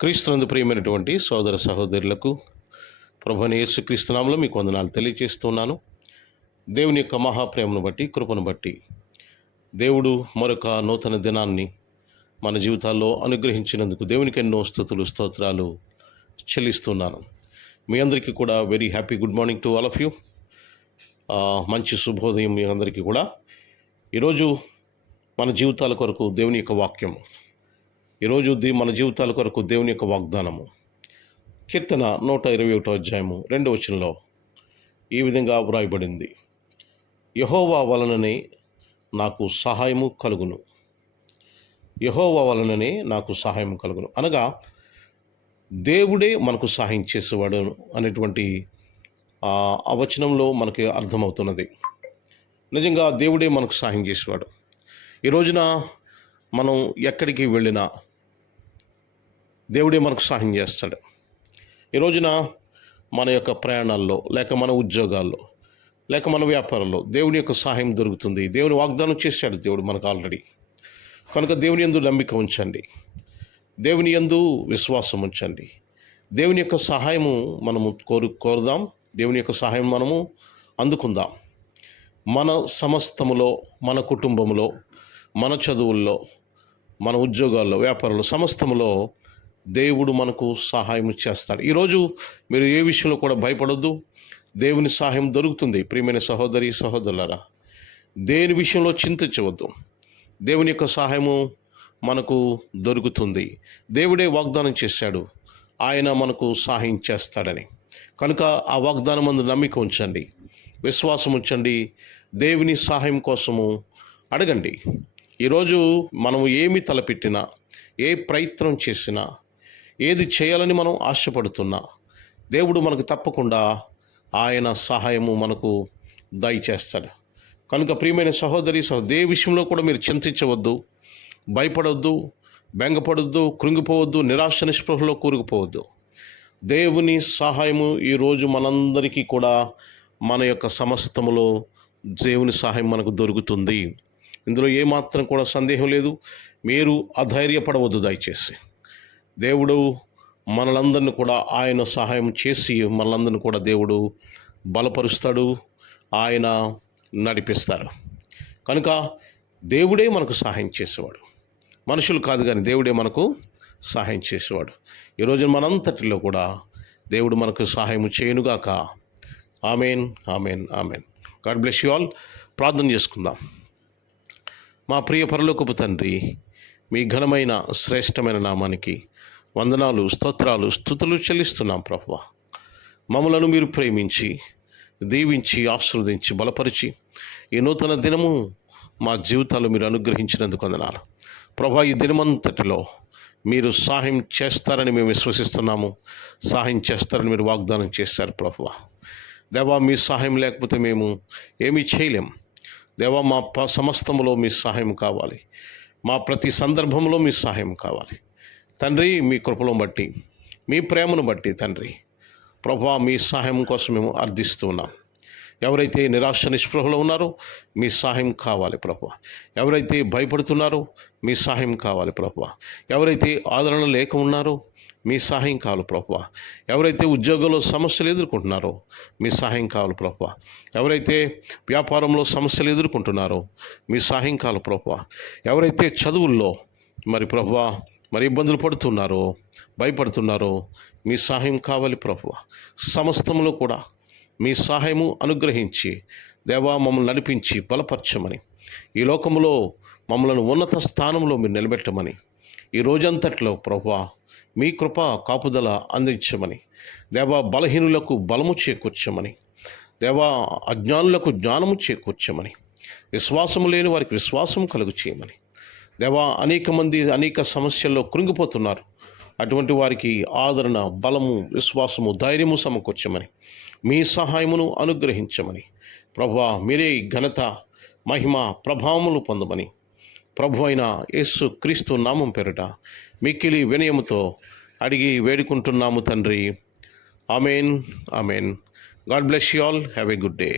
క్రీస్తునందు ప్రియమైనటువంటి సోదర సహోదరులకు ప్రభువైన యేసుక్రీస్తు నామములో మీకు వందనాలు తెలియజేస్తున్నాను. దేవుని యొక్క మహాప్రేమను బట్టి, కృపను బట్టి దేవుడు మరొక నూతన దినాన్ని మన జీవితాల్లో అనుగ్రహించినందుకు దేవునికి ఎన్నో స్తుతులు స్తోత్రాలు చెల్లిస్తున్నాను. మీ అందరికీ కూడా very happy good morning to all of you. మంచి శుభోదయం మీ అందరికీ కూడా. ఈరోజు మన జీవితాల కొరకు దేవుని యొక్క వాక్యం, ఈరోజు మన జీవితాల కొరకు దేవుని యొక్క వాగ్దానము కీర్తన 121 అధ్యాయము 2వ వచనంలో ఈ విధంగా వ్రాయబడింది. యెహోవా వలననే నాకు సహాయము కలుగును, యెహోవా వలననే నాకు సహాయం కలుగును. అనగా దేవుడే మనకు సహాయం చేసేవాడు అనేటువంటి ఆ వచనంలో మనకి అర్థమవుతున్నది. నిజంగా దేవుడే మనకు సహాయం చేసేవాడు. ఈ రోజున మనం ఎక్కడికి వెళ్ళినా దేవుడే మనకు సహాయం చేస్తాడు. ఈ రోజున మన యొక్క ప్రయాణాల్లో, లేక మన ఉద్యోగాల్లో, లేక మన వ్యాపారంలో దేవుని యొక్క సహాయం దొరుకుతుంది. దేవుని వాగ్దానం చేశాడు దేవుడు మనకు ఆల్రెడీ. కనుక దేవుని యందు నమ్మిక ఉంచండి, దేవుని యందు విశ్వాసం ఉంచండి. దేవుని యొక్క సహాయము మనము కోరుదాం, దేవుని యొక్క సహాయం మనము అందుకుందాం. మన సమస్తములో, మన కుటుంబంలో, మన చదువుల్లో, మన ఉద్యోగాల్లో, వ్యాపారంలో, సమస్తములో దేవుడు మనకు సహాయం చేస్తాడు. ఈరోజు మీరు ఏ విషయంలో కూడా భయపడొద్దు, దేవుని సహాయం దొరుకుతుంది. ప్రియమైన సహోదరి సహోదరులారా, దేని విషయంలో చింతించవద్దు, దేవుని యొక్క సహాయము మనకు దొరుకుతుంది. దేవుడే వాగ్దానం చేశాడు, ఆయన మనకు సహాయం చేస్తాడని. కనుక ఆ వాగ్దానం అందు నమ్మిక ఉంచండి, విశ్వాసం ఉంచండి, దేవుని సహాయం కోసము అడగండి. ఈరోజు మనము ఏమి తలపెట్టినా, ఏ ప్రయత్నం చేసినా, ఏది చేయాలని మనం ఆశపడుతున్నా దేవుడు మనకు తప్పకుండా ఆయన సహాయము మనకు దయచేస్తాడు. కనుక ప్రియమైన సహోదరి ఏ విషయంలో కూడా మీరు చింతించవద్దు, భయపడవద్దు, బెంగపడొద్దు, కృంగిపోవద్దు, నిరాశ నిస్పృహలో కూరుకుపోవద్దు. దేవుని సహాయము ఈరోజు మనందరికీ కూడా మన యొక్క సమస్తములో దేవుని సహాయం మనకు దొరుకుతుంది. ఇందులో ఏమాత్రం కూడా సందేహం లేదు. మీరు అధైర్యపడవద్దు దయచేసి. దేవుడు మనలందరిని కూడా ఆయన సహాయం చేసి మనలందరిని కూడా దేవుడు బలపరుస్తాడు, ఆయన నడిపిస్తారు. కనుక దేవుడే మనకు సహాయం చేసేవాడు, మనుషులు కాదు కానీ దేవుడే మనకు సహాయం చేసేవాడు. ఈరోజు మనంతటిలో కూడా దేవుడు మనకు సహాయం చేయనుగాక. Amen, amen, amen. God bless you all. ప్రార్థన చేసుకుందాం. మా ప్రియ పరలోకపు తండ్రి, మీ ఘనమైన శ్రేష్టమైన నామానికి వందనాలు, స్తోత్రాలు, స్తుతులు చెల్లిస్తున్నాం ప్రభువా. మమ్మలను మీరు ప్రేమించి, దీవించి, ఆశీర్వదించి, బలపరిచి ఈ నూతన దినము మా జీవితాలు మీరు అనుగ్రహించినందుకు వందనాలు ప్రభువా. ఈ దినమంతటిలో మీరు సహాయం చేస్తారని మేము విశ్వసిస్తున్నాము, సహాయం చేస్తారని మీరు వాగ్దానం చేశారు ప్రభువా. దేవా, మీ సహాయం లేకపోతే మేము ఏమీ చేయలేం. దేవా, మా సమస్తములో మీ సహాయం కావాలి, మా ప్రతి సందర్భంలో మీ సహాయం కావాలి తండ్రి. మీ కృపను బట్టి, మీ ప్రేమను బట్టి తండ్రి ప్రభువా, మీ సహాయం కోసం మేము అర్థిస్తూ ఉన్నాం. ఎవరైతే నిరాశ నిస్పృహలో ఉన్నారో మీ సహాయం కావాలి ప్రభువా. ఎవరైతే భయపడుతున్నారో మీ సహాయం కావాలి ప్రభువా. ఎవరైతే ఆదరణ లేక ఉన్నారో మీ సహాయం కావాలి ప్రభువా. ఎవరైతే ఉద్యోగంలో సమస్యలు ఎదుర్కొంటున్నారో మీ సహాయం కావాలి ప్రభువా. ఎవరైతే వ్యాపారంలో సమస్యలు ఎదుర్కొంటున్నారో మీ సహాయం కావాలి ప్రభువా. ఎవరైతే చదువుల్లో ప్రభువా ఇబ్బందులు పడుతున్నారో, భయపడుతున్నారో మీ సహాయం కావాలి ప్రభువా. సమస్తంలో కూడా మీ సహాయము అనుగ్రహించి దేవా మమ్మల్ని నడిపించి బలపరచమని, ఈ లోకంలో మమ్మల్ని ఉన్నత స్థానంలో మీరు నిలబెట్టమని, ఈ రోజంతట్లో ప్రభువా మీ కృప కాపుదల అందించమని, దేవా బలహీనులకు బలము చేకూర్చమని, దేవా అజ్ఞానులకు జ్ఞానము చేకూర్చమని, విశ్వాసము లేని వారికి విశ్వాసం కలుగు చేయమని, దేవా అనేక మంది అనేక సమస్యల్లో కృంగిపోతున్నారు, అటువంటి వారికి ఆదరణ, బలము, విశ్వాసము, ధైర్యము సమకూర్చమని, మీ సహాయమును అనుగ్రహించమని ప్రభువా మీరే ఘనత, మహిమ, ప్రభావములు పొందమని ప్రభు అయిన యేసు క్రీస్తు నామం పేరిట మిక్కిలి వినయముతో అడిగి వేడుకుంటున్నాము తండ్రి. Amen, amen. God bless you all. Have a good day.